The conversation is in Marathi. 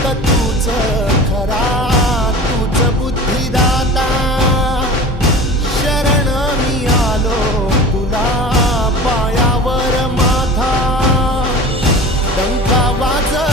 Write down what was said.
फक्त तूच खरा, तूच बुद्धिदाता. शरण मी आलो तुला पायावर माझा, डंका वाजविला